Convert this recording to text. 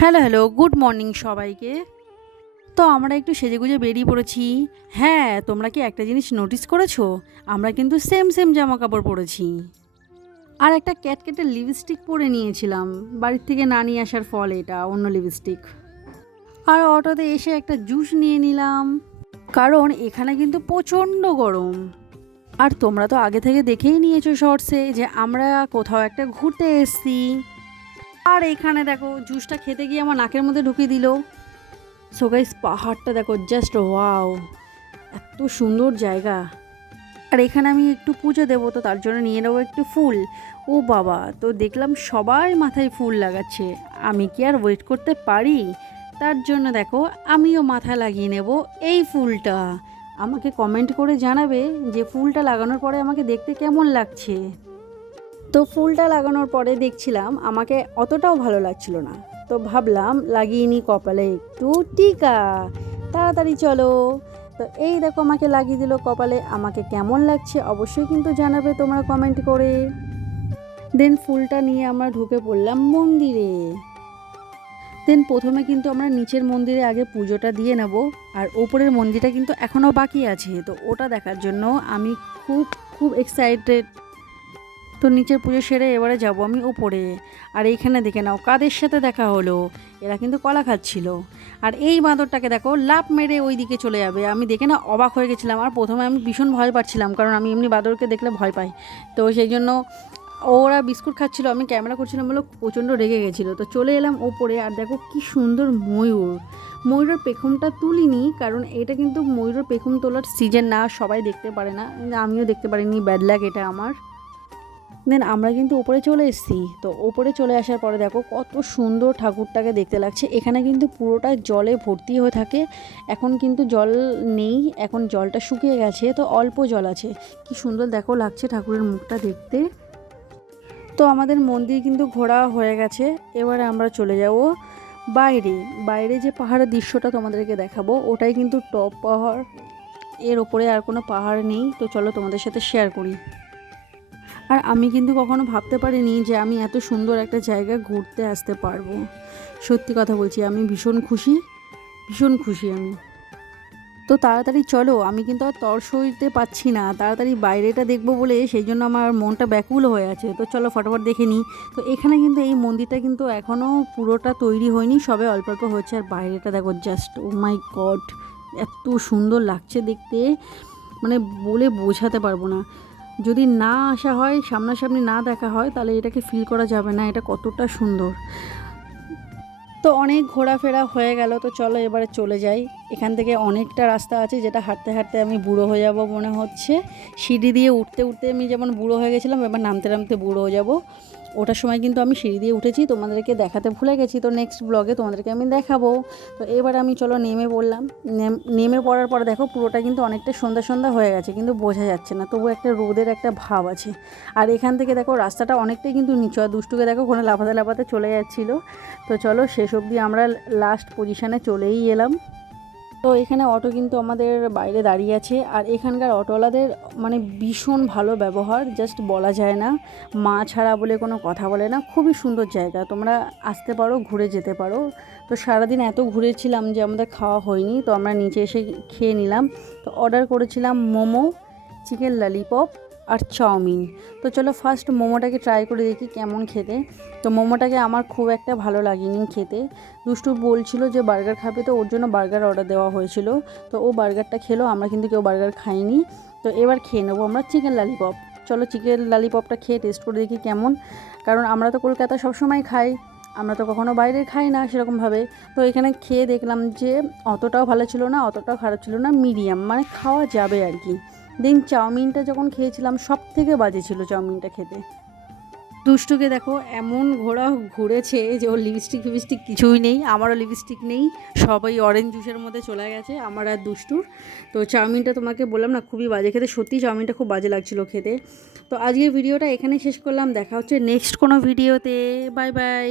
Hello hello good morning সবাইকে। তো আমরা একটু সেজেগুজে বেরিয়ে পড়েছি। হ্যাঁ, তোমরা কি একটা জিনিস নোটিস করেছো? আমরা কিন্তু সেম সেম জামা কাপড় পরেছি। আর একটা ক্যাটকেটের লিপস্টিক পরে নিয়েছিলাম, বাড়ির থেকে না নিয়ে আসার ফল, এটা অন্য লিপস্টিক। আর অটোতে এসে একটা জুস নিয়ে নিলাম, কারণ এখানে কিন্তু প্রচণ্ড গরম। আর তোমরা তো আগে থেকে দেখেই নিয়েছো শর্টসে যে আমরা কোথাও একটা ঘুরতে এসেছি। আর এখানে দেখো জুসটা খেতে গিয়ে আমার নাকের মধ্যে ঢুকিয়ে দিল। সো গাইস, পাহাড়টা দেখো, জাস্ট ওয়াও, এত সুন্দর জায়গা। আর এখানে আমি একটু পুজো দেবো, তো তার জন্য নিয়ে নেবো একটু ফুল। ও বাবা, তো দেখলাম সবাই মাথায় ফুল লাগাচ্ছে, আমি কি আর ওয়েট করতে পারি? তার জন্য দেখো আমিও মাথায় লাগিয়ে নেব এই ফুলটা। আমাকে কমেন্ট করে জানাবে যে ফুলটা লাগানোর পরে আমাকে দেখতে কেমন লাগছে। তো ফুলটা লাগানোর পরে দেখছিলাম আমাকে অতটাও ভালো লাগছিল না, তো ভাবলাম লাগিয়ে নিই কপালে একটু টিকা। তাড়াতাড়ি চলো। তো এই দেখো আমাকে লাগিয়ে দিল কপালে, আমাকে কেমন লাগছে অবশ্যই কিন্তু জানাবে তোমরা কমেন্ট করে। দেন ফুলটা নিয়ে আমরা ঢুকে পড়লাম মন্দিরে। দেন প্রথমে কিন্তু আমরা নিচের মন্দিরে আগে পুজোটা দিয়ে নেব, আর ওপরের মন্দিরটা কিন্তু এখনও বাকি আছে, তো ওটা দেখার জন্য আমি খুব খুব এক্সাইটেড। তো নিচের পুজো সেরে এবারে যাব আমি ওপরে। আর এইখানে দেখে নাও কাদের সাথে দেখা হলো, এরা কিন্তু কলা খাচ্ছিল। আর এই বাঁদরটাকে দেখো লাফ মেরে ওই দিকে চলে যাবে, আমি দেখে না অবাক হয়ে গেছিলাম। আর প্রথমে আমি ভীষণ ভয় পাচ্ছিলাম, কারণ আমি এমনি বাঁদরকে দেখলে ভয় পাই। তো সেই জন্য ওরা বিস্কুট খাচ্ছিল, আমি ক্যামেরা করছিলাম বলে প্রচণ্ড রেগে গেছিলো। তো চলে এলাম ওপরে, আর দেখো কি সুন্দর ময়ূর। ময়ূরের পেখমটা তুলিনি, কারণ এটা কিন্তু ময়ূরের পেখম তোলার সিজন না, সবাই দেখতে পারে না, আমিও দেখতে পারিনি, ব্যাড লাক এটা আমার। দেন আমরা কিন্তু ওপরে চলে এসেছি। তো ওপরে চলে আসার পরে দেখো কত সুন্দর ঠাকুরটাকে দেখতে লাগছে। এখানে কিন্তু পুরোটা জলে ভর্তি হয়ে থাকে, এখন কিন্তু জল নেই, এখন জলটা শুকিয়ে গেছে, তো অল্প জল আছে। কি সুন্দর দেখো লাগছে ঠাকুরের মুখটা দেখতে। তো আমাদের মন্দির কিন্তু ঘোরা হয়ে গেছে, এবারে আমরা চলে যাব বাইরে। বাইরে যে পাহাড়ের দৃশ্যটা তোমাদেরকে দেখাবো, ওটাই কিন্তু টপ পাহাড়, এর ওপরে আর কোনো পাহাড় নেই। তো চলো তোমাদের সাথে শেয়ার করি। আর আমি কিন্তু কখনো ভাবতে পারিনি যে আমি এত সুন্দর একটা জায়গায় ঘুরতে আসতে পারবো। সত্যি কথা বলছি, আমি ভীষণ খুশি, ভীষণ খুশি আমি। তো তাড়াতাড়ি চলো, আমি কিন্তু আর তর সইতে পাচ্ছি না, তাড়াতাড়ি বাইরেটা দেখবো বলে, সেই জন্য আমার মনটা ব্যাকুল হয়ে আছে। তো চলো ফটাফট দেখে নিই। তো এখানে কিন্তু এই মন্দিরটা কিন্তু এখনও পুরোটা তৈরি হয়নি, সবে অল্প অল্প হয়েছে। আর বাইরেটা দেখো, জাস্ট ও মাই গড, এত সুন্দর লাগছে দেখতে, মানে বলে বোঝাতে পারবো না। যদি না আসা হয়, সামনাসামনি না দেখা হয়, তাহলে এটাকে ফিল করা যাবে না এটা কতটা সুন্দর। তো অনেক ঘোরাফেরা হয়ে গেল, তো চলো এবারে চলে যাই। এখান থেকে অনেকটা রাস্তা আছে, যেটা হাঁটতে হাঁটতে আমি বুড়ো হয়ে যাব মনে হচ্ছে। সিঁড়ি দিয়ে উঠতে উঠতে আমি যেমন বুড়ো হয়ে গেছিলাম, এবার নামতে নামতে বুড়ো হয়ে যাব। ওটার সময় কিন্তু আমি সিঁড়ি দিয়ে উঠেছি, তোমাদেরকে দেখাতে ভুলে গেছি, তো নেক্সট ব্লগে তোমাদেরকে আমি দেখাবো। তো এবার আমি চলো নেমে পড়লাম। নেমে পড়ার পরে দেখো পুরোটা কিন্তু অনেকটা সন্ধ্যা সন্ধ্যা হয়ে গেছে, কিন্তু বোঝা যাচ্ছে না, তবু একটা রোদের একটা ভাব আছে। আর এখান থেকে দেখো রাস্তাটা অনেকটাই কিন্তু নিচু, আর দুষ্টুকে দেখো ওখানে লাফাতে লাফাতে চলে যাচ্ছিলো। তো চলো শেষ অবধি আমরা লাস্ট পজিশানে চলেই এলাম। তো এখানে অটো কিন্তু আমাদের বাইরে দাঁড়িয়ে আছে, আর এখানকার অটোওয়ালাদের মানে ভীষণ ভালো ব্যবহার, জাস্ট বলা যায় না, মা ছাড়া বলে কোনো কথা বলে না। খুবই সুন্দর জায়গা, তোমরা আসতে পারো, ঘুরে যেতে পারো। তো সারাদিন এত ঘুরেছিলাম যে আমাদের খাওয়া হয়নি, তো আমরা নিচে এসে খেয়ে নিলাম। তো অর্ডার করেছিলাম মোমো, চিকেন ললিপপ আর চাউমিন। তো চলো ফার্স্ট মোমোটাকে ট্রাই করে দেখি কেমন খেতে। তো মোমোটাকে আমার খুব একটা ভালো লাগেনি খেতে। দুষ্টু বলছিল যে বার্গার খাবে, তো ওর জন্য বার্গার অর্ডার দেওয়া হয়েছিল। তো ও বার্গারটা খেলো, আমরা কিন্তু কেউ বার্গার খাইনি। তো এবার খেয়ে নেবো আমরা চিকেন ললিপপ। চলো চিকেন ললিপপটা খেয়ে টেস্ট করে দেখি কেমন, কারণ আমরা তো কলকাতা সবসময় খাই, আমরা তো কখনো বাইরে খাই না সেরকমভাবে। তো এখানে খেয়ে দেখলাম যে অতটাও ভালো ছিল না, অতটাও খারাপ ছিল না, মিডিয়াম, মানে খাওয়া যাবে আর কি। দেন চাউমিনটা যখন খেয়েছিলাম, সব থেকে বাজে ছিল চাউমিনটা খেতে। দুষ্টুকে দেখো এমন ঘুরেছে যে ওর লিপস্টিক ফিপস্টিক কিছুই নেই, আমারও লিপস্টিক নেই, সবাই অরেঞ্জ জুসের মধ্যে চলে গেছে আমার আর দুষ্টুর। তো চাউমিনটা তোমাকে বললাম না খুবই বাজে খেতে, সত্যি চাউমিনটা খুব বাজে লাগছিলো খেতে। তো আজকের ভিডিওটা এখানে শেষ করলাম, দেখা হচ্ছে নেক্সট কোনো ভিডিওতে। Bye bye.